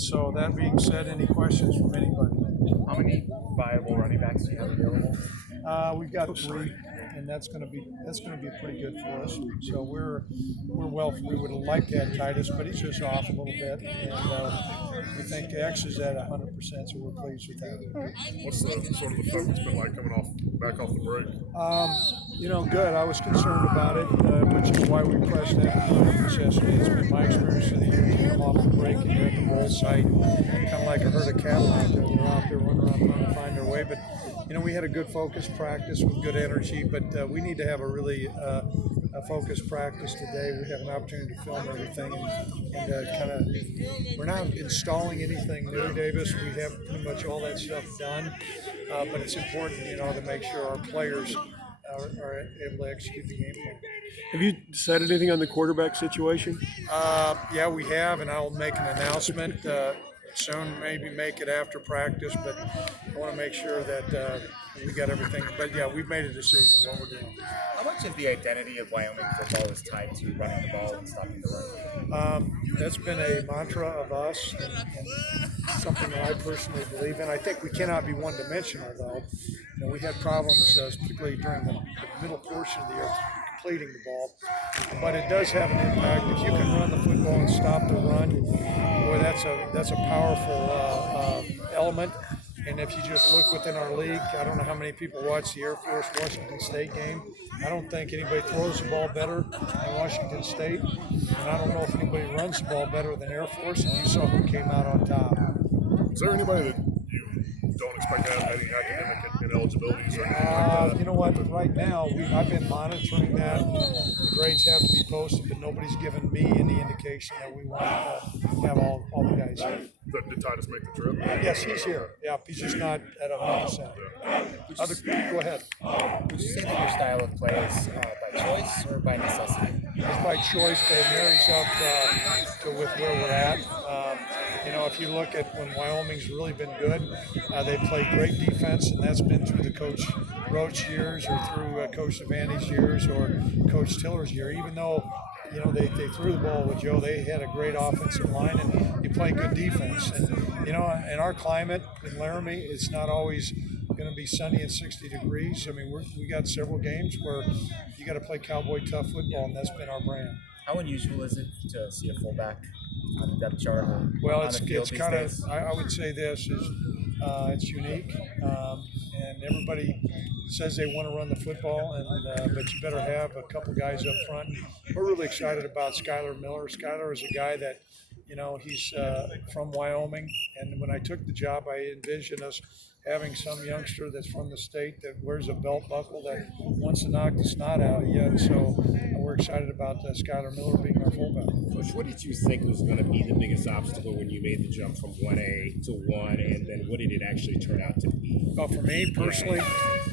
And so that being said, any questions from anybody? How many viable running backs do you have available? We've got 3, and that's going to be pretty good for us. So we would like to have Titus, but he's just off a little bit, and we think X is at 100%, so we're pleased with that. What's the sort of the focus been like coming back off the break? Good. I was concerned about it, which is why we pressed that practice yesterday. It's been my experience of the year to come off the break and you're at the Bohl site, kind of like a herd of cattle out there. They're out there running around trying to find their way, but we had a good focused practice with good energy, but we need to have a really a focused practice today. We have an opportunity to film everything and we're not installing anything new, Davis. We have pretty much all that stuff done, but it's important, to make sure our players are able to execute the game plan. Have you decided anything on the quarterback situation? Yeah, we have, and I'll make an announcement soon, maybe make it after practice, but I want to make sure that we got everything. But yeah, we've made a decision what we're doing. How much of the identity of Wyoming football is tied to running the ball and stopping the run? That's been a mantra of us and something that I personally believe in. I think we cannot be one-dimensional, though. We had problems, particularly during the middle portion of the year, completing the ball. But it does have an impact. If you can run the football and stop the run, boy, that's a powerful element. And if you just look within our league, I don't know how many people watch the Air Force Washington State game. I don't think anybody throws the ball better than Washington State. And I don't know if anybody runs the ball better than Air Force. And you saw who came out on top. Is there anybody that you don't expect to have any academic ineligibilities or anything like that? You know what? Right now, I've been monitoring that. The grades have to be posted, but nobody's given me any indication that we want to have all the guys here. Did Titus make the trip? Yes, he's here. Yeah, he's just not at 100%. Go ahead. Would you say that your style of play is by choice or by necessity? It's by choice, but it marries up with where we're at. If you look at when Wyoming's really been good, they play great defense, and that's been through the Coach Roach years or through Coach Devaney's years or Coach Tiller's year. Even though they threw the ball with Joe, they had a great offensive line, and you play good defense. And in our climate in Laramie, it's not always going to be sunny and 60 degrees. I mean, we got several games where you got to play cowboy tough football, and that's been our brand. How unusual is it to see a fullback on the depth chart? Well, it's kind of. I would say this is it's unique, and everybody says they want to run the football, but you better have a couple guys up front. We're really excited about Skylar Miller. Skylar is a guy that, he's from Wyoming, and when I took the job, I envisioned us having some youngster that's from the state that wears a belt buckle that wants to knock the snot out of you. And so we're excited about Skylar Miller being our fullback. Coach, what did you think was going to be the biggest obstacle when you made the jump from 1A to 1, and then what did it actually turn out to be? Well, for me personally,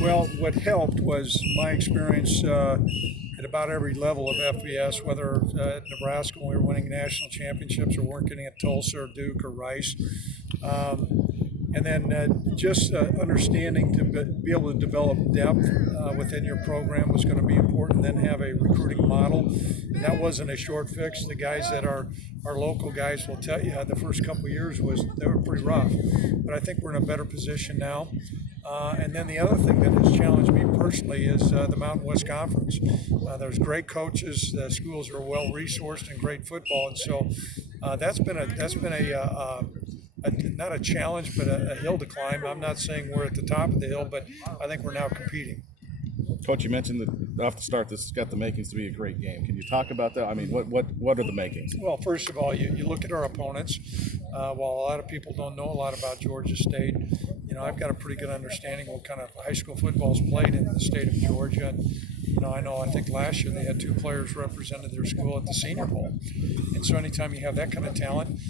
well, what helped was my experience at about every level of FBS, whether at Nebraska when we were winning national championships or working at Tulsa or Duke or Rice. And then just understanding to be able to develop depth within your program was going to be important. Then have a recruiting model. And that wasn't a short fix. The guys that are our local guys will tell you the first couple of years they were pretty rough. But I think we're in a better position now. And then the other thing that has challenged me personally is the Mountain West Conference. There's great coaches. The schools are well resourced and great football, and so that's been not a challenge, but a hill to climb. I'm not saying we're at the top of the hill, but I think we're now competing. Coach, you mentioned that off the start, this has got the makings to be a great game. Can you talk about that? I mean, what are the makings? Well, first of all, you look at our opponents. While a lot of people don't know a lot about Georgia State, I've got a pretty good understanding what kind of high school football is played in the state of Georgia. And, I think last year they had 2 players represented their school at the Senior Bowl. And so anytime you have that kind of talent,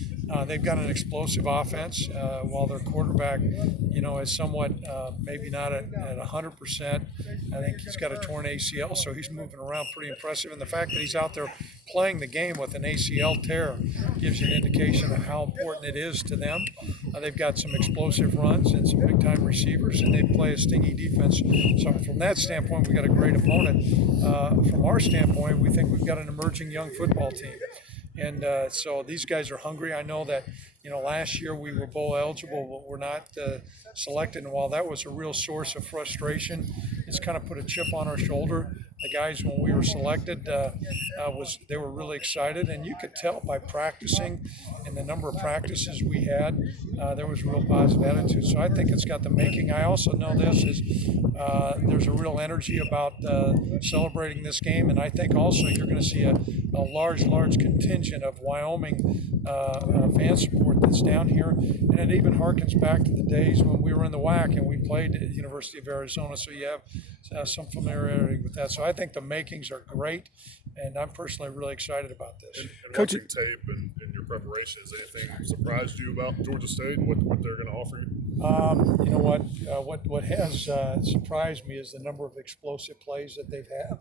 they've got an explosive offense. While their quarterback, is somewhat maybe not at 100%. I think he's got a torn ACL, so he's moving around pretty impressive. And the fact that he's out there playing the game with an ACL tear gives you an indication of how important it is to them. They've got some explosive runs and some big-time receivers, and they play a stingy defense. So from that standpoint, we've got a great opponent. From our standpoint, we think we've got an emerging young football team. And so these guys are hungry. I know that last year we were bowl eligible, but we're not selected. And while that was a real source of frustration, it's kind of put a chip on our shoulder. The guys, when we were selected, they were really excited, and you could tell by practicing and the number of practices we had, there was a real positive attitude. So I think it's got the making. I also know this is there's a real energy about celebrating this game, and I think also you're going to see a large contingent of Wyoming fan support that's down here, and it even harkens back to the days when we were in the WAC and we played at the University of Arizona. So you have some familiarity with that. So I think the makings are great, and I'm personally really excited about this. And watching tape and your preparation, has anything surprised you about Georgia State and what they're going to offer you? You know what has surprised me is the number of explosive plays that they've had.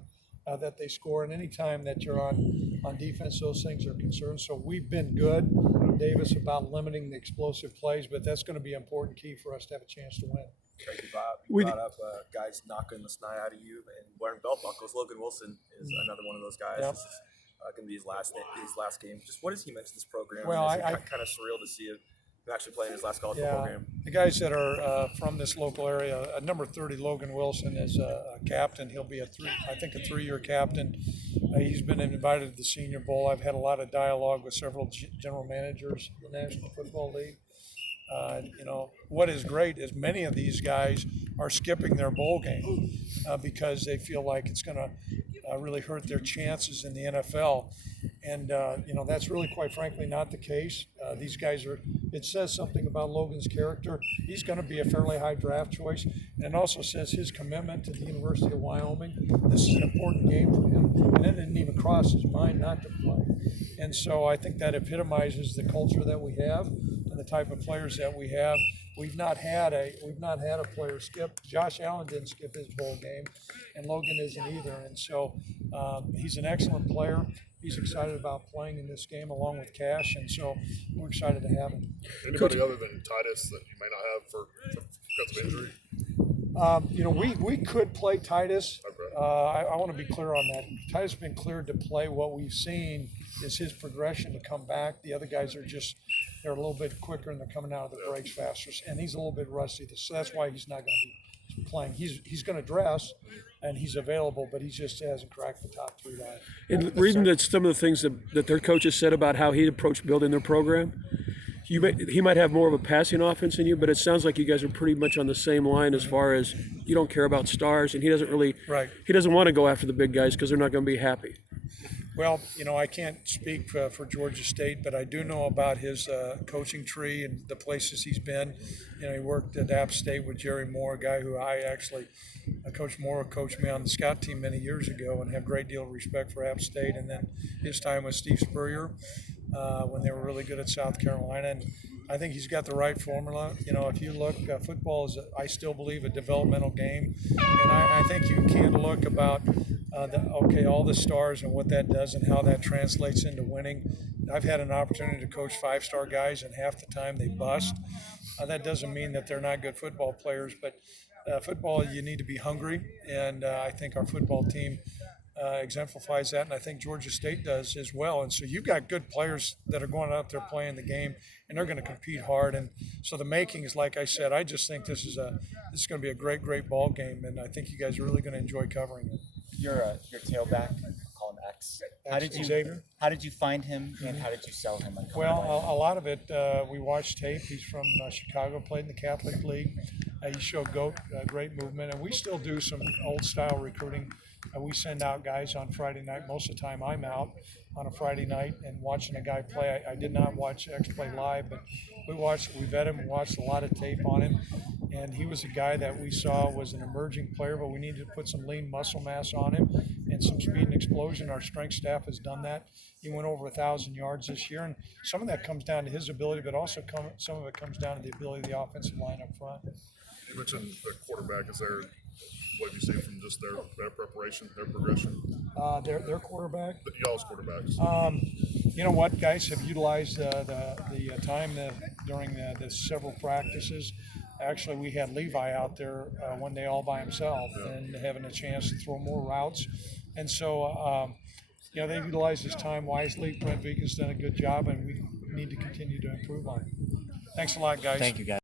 That they score, and any time that you're on defense, those things are concerned. So we've been good, Davis, about limiting the explosive plays, but that's going to be an important key for us to have a chance to win. Thank you, Bob. You brought up guys knocking the snot out of you and wearing belt buckles. Logan Wilson is another one of those guys. Yep. This is going to be his last game. Just what does he mention this program? Well, it's kind of surreal to see him actually playing his last college football game. The guys that are from this local area, number 30, Logan Wilson, is a captain. He'll be a 3-year captain. He's been invited to the Senior Bowl. I've had a lot of dialogue with several general managers in the National Football League. What is great is many of these guys are skipping their bowl game because they feel like it's going to really hurt their chances in the NFL. And, that's really, quite frankly, not the case. These guys it says something about Logan's character. He's going to be a fairly high draft choice. And it also says his commitment to the University of Wyoming. This is an important game for him. And it didn't even cross his mind not to play. And so I think that epitomizes the culture that we have and the type of players that we have. We've not had a player skip. Josh Allen didn't skip his bowl game, and Logan isn't either. And so he's an excellent player. He's excited about playing in this game along with Cash, and so we're excited to have him. Anybody other than Titus that you may not have because of injury? We could play Titus. Okay. I want to be clear on that. Titus has been cleared to play. What we've seen is his progression to come back. The other guys they're a little bit quicker and they're coming out of the breaks faster, and he's a little bit rusty. So that's why he's not going to be playing. He's going to dress, and he's available, but he just hasn't cracked the top 3 lines. And reading that some of the things that their coaches said about how he approached building their program, he might have more of a passing offense than you, but it sounds like you guys are pretty much on the same line as far as you don't care about stars, and he doesn't really he doesn't want to go after the big guys because they're not going to be happy. Well, I can't speak for Georgia State, but I do know about his coaching tree and the places he's been. He worked at App State with Jerry Moore, a guy who Coach Moore coached me on the scout team many years ago, and have a great deal of respect for App State. And then his time with Steve Spurrier when they were really good at South Carolina. And I think he's got the right formula. If you look, football is, I still believe, a developmental game. And I think you can look about all the stars and what that does and how that translates into winning. I've had an opportunity to coach 5-star guys, and half the time they bust. That doesn't mean that they're not good football players, but football, you need to be hungry, and I think our football team exemplifies that, and I think Georgia State does as well. And so you've got good players that are going out there playing the game, and they're going to compete hard. And so the makings, like I said, I just think this is going to be a great ball game, and I think you guys are really going to enjoy covering it. Your tailback, call him X. How did you find him, and how did you sell him? Well, a lot of it we watched tape. He's from Chicago, played in the Catholic League. He showed great movement, and we still do some old-style recruiting. We send out guys on Friday night. Most of the time I'm out on a Friday night and watching a guy play. I did not watch X play live, but we vet him and watched a lot of tape on him. And he was a guy that we saw was an emerging player, but we needed to put some lean muscle mass on him and some speed and explosion. Our strength staff has done that. He went over 1,000 yards this year, and some of that comes down to his ability, but also some of it comes down to the ability of the offensive line up front. You mentioned the quarterback. Is there, what have you seen from just their preparation, their progression? Their quarterback? Y'all's quarterbacks. You know what, guys have utilized the time during the several practices. Actually, we had Levi out there one day all by himself and having a chance to throw more routes. And so, they've utilized his time wisely. Brent Vigen's done a good job, and we need to continue to improve on it. Thanks a lot, guys. Thank you, guys.